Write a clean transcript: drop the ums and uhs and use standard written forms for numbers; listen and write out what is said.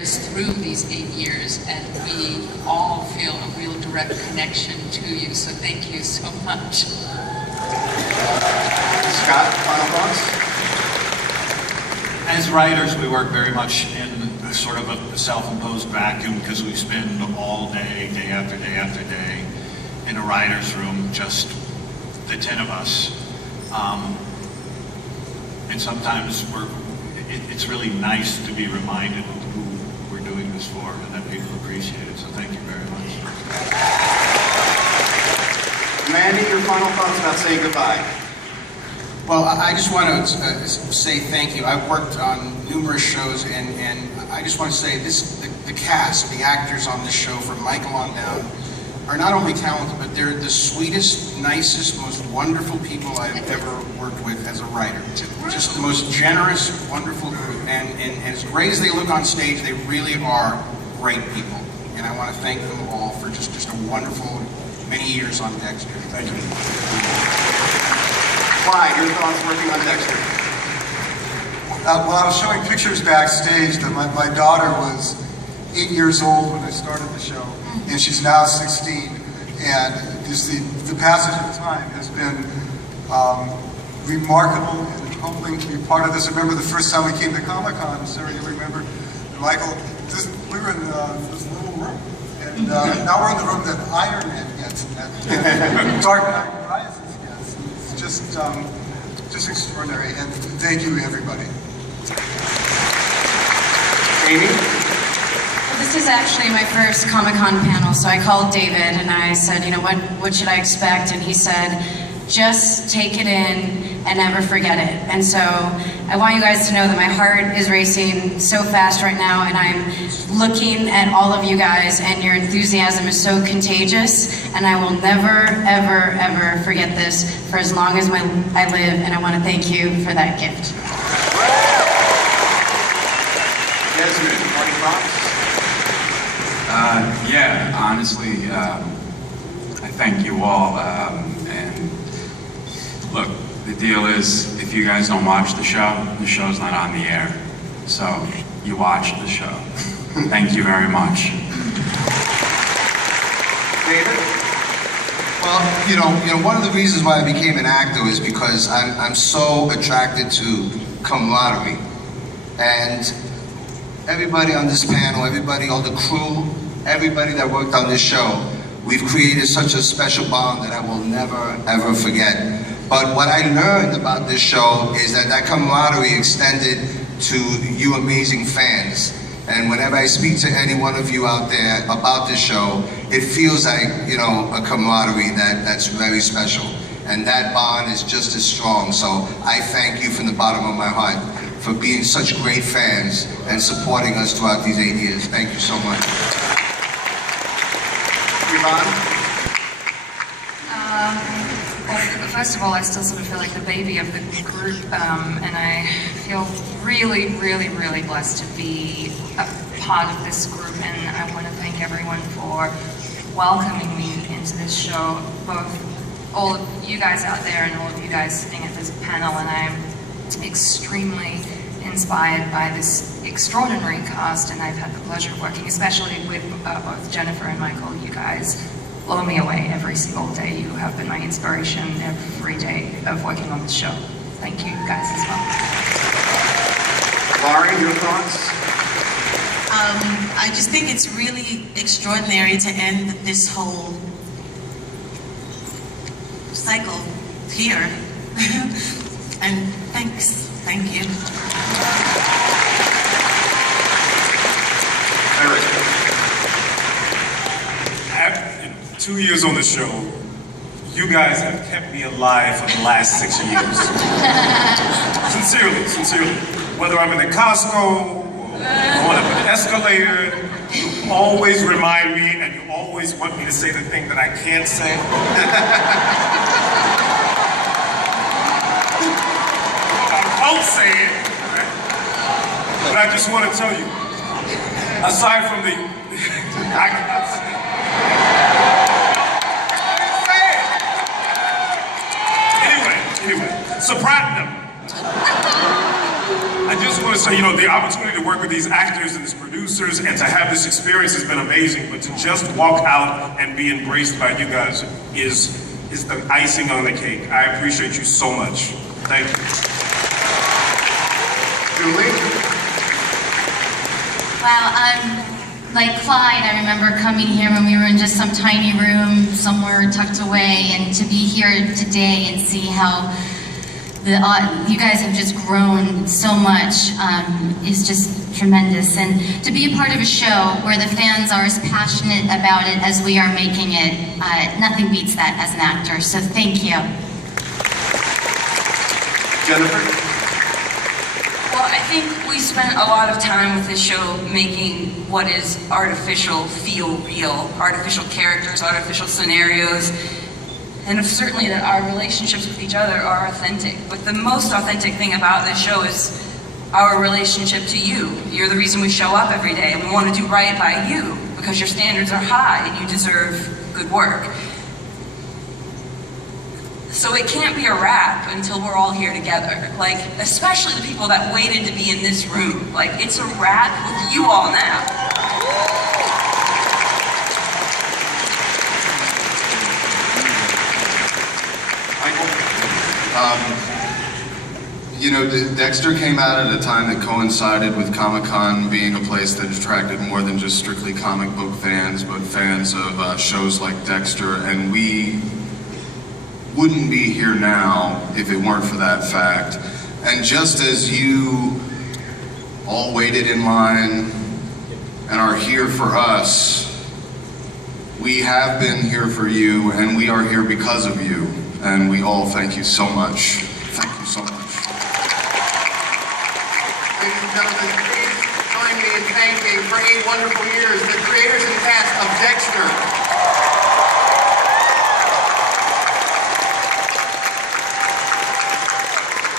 us through these 8 years, and we all feel a real direct connection to you, so thank you so much. Scott, final thoughts? As writers, we work very much in sort of a self-imposed vacuum because we spend all day, day after day after day, in a writer's room, just the 10 of us. And sometimes it's really nice to be reminded of who we're doing this for and that people appreciate it, so thank you very much. Mandy, your final thoughts about saying goodbye? Well, I just want to say thank you. I've worked on numerous shows, and I just want to say the cast, the actors on this show, from Michael on down, are not only talented, but they're the sweetest, nicest, most wonderful people I've ever worked with as a writer. Just the most generous, wonderful group, and as great as they look on stage, they really are great people. And I want to thank them all for just a wonderful many years on Dexter. Thank you. Clyde, your thoughts working on Dexter? Well, I was showing pictures backstage that my daughter was 8 years old when I started the show, and she's now 16. And just the passage of time has been remarkable and humbling to be part of this. I remember the first time we came to Comic-Con, Sarah, you remember? And Michael, we were in this little room, and now we're in the room that Iron Man gets, and Dark Knight Rises gets. It's just extraordinary, and thank you, everybody. Amy? Well, this is actually my first Comic-Con panel, so I called David and I said, you know, what should I expect? And he said, just take it in and never forget it. And so I want you guys to know that my heart is racing so fast right now, and I'm looking at all of you guys, and your enthusiasm is so contagious, and I will never, ever, ever forget this for as long as I live, and I want to thank you for that gift. Desmond, parting thoughts? Yeah, honestly, I thank you all, and look, the deal is, if you guys don't watch the show's not on the air. So, you watch the show. Thank you very much. David? Well, you know, one of the reasons why I became an actor is because I'm so attracted to camaraderie. And everybody on this panel, everybody, all the crew, everybody that worked on this show, we've created such a special bond that I will never, ever forget. But what I learned about this show is that camaraderie extended to you amazing fans. And whenever I speak to any one of you out there about this show, it feels like, you know, a camaraderie that's very special. And that bond is just as strong. So I thank you from the bottom of my heart for being such great fans and supporting us throughout these 8 years. Thank you so much. Yvonne? Well, first of all, I still sort of feel like the baby of the group, and I feel really, really, really blessed to be a part of this group, and I want to thank everyone for welcoming me into this show, both all of you guys out there and all of you guys sitting at this panel, and I'm extremely inspired by this extraordinary cast, and I've had the pleasure of working especially with both Jennifer and Michael. You guys blow me away every single day. You have been my inspiration every day of working on this show. Thank you guys as well. Laurie, your thoughts? I just think it's really extraordinary to end this whole cycle here. And thanks. Thank you. Eric? 2 years on the show, you guys have kept me alive for the last 6 years. Sincerely. Whether I'm in the Costco or on an escalator, you always remind me, and you always want me to say the thing that I can't say. I won't say it, right? But I just want to tell you, aside from the... I cannot say it. Anyway, Sopratinum. I just want to say, you know, the opportunity to work with these actors and these producers and to have this experience has been amazing, but to just walk out and be embraced by you guys is the icing on the cake. I appreciate you so much. Thank you. Julie? Wow, like Clyde, I remember coming here when we were in just some tiny room somewhere tucked away, and to be here today and see how you guys have just grown so much is just tremendous. And to be a part of a show where the fans are as passionate about it as we are making it, nothing beats that as an actor, so thank you. Jennifer? Well, I think we spent a lot of time with this show making what is artificial feel real, artificial characters, artificial scenarios, and certainly that our relationships with each other are authentic. But the most authentic thing about this show is our relationship to you. You're the reason we show up every day, and we want to do right by you because your standards are high and you deserve good work. So it can't be a wrap until we're all here together. Like, especially the people that waited to be in this room. Like, it's a wrap with you all now. You know, Dexter came out at a time that coincided with Comic-Con being a place that attracted more than just strictly comic book fans, but fans of shows like Dexter, and we wouldn't be here now if it weren't for that fact. And just as you all waited in line and are here for us, we have been here for you, and we are here because of you. And we all thank you so much. Thank you so much. Ladies and gentlemen, please join me in thanking for 8 wonderful years the creators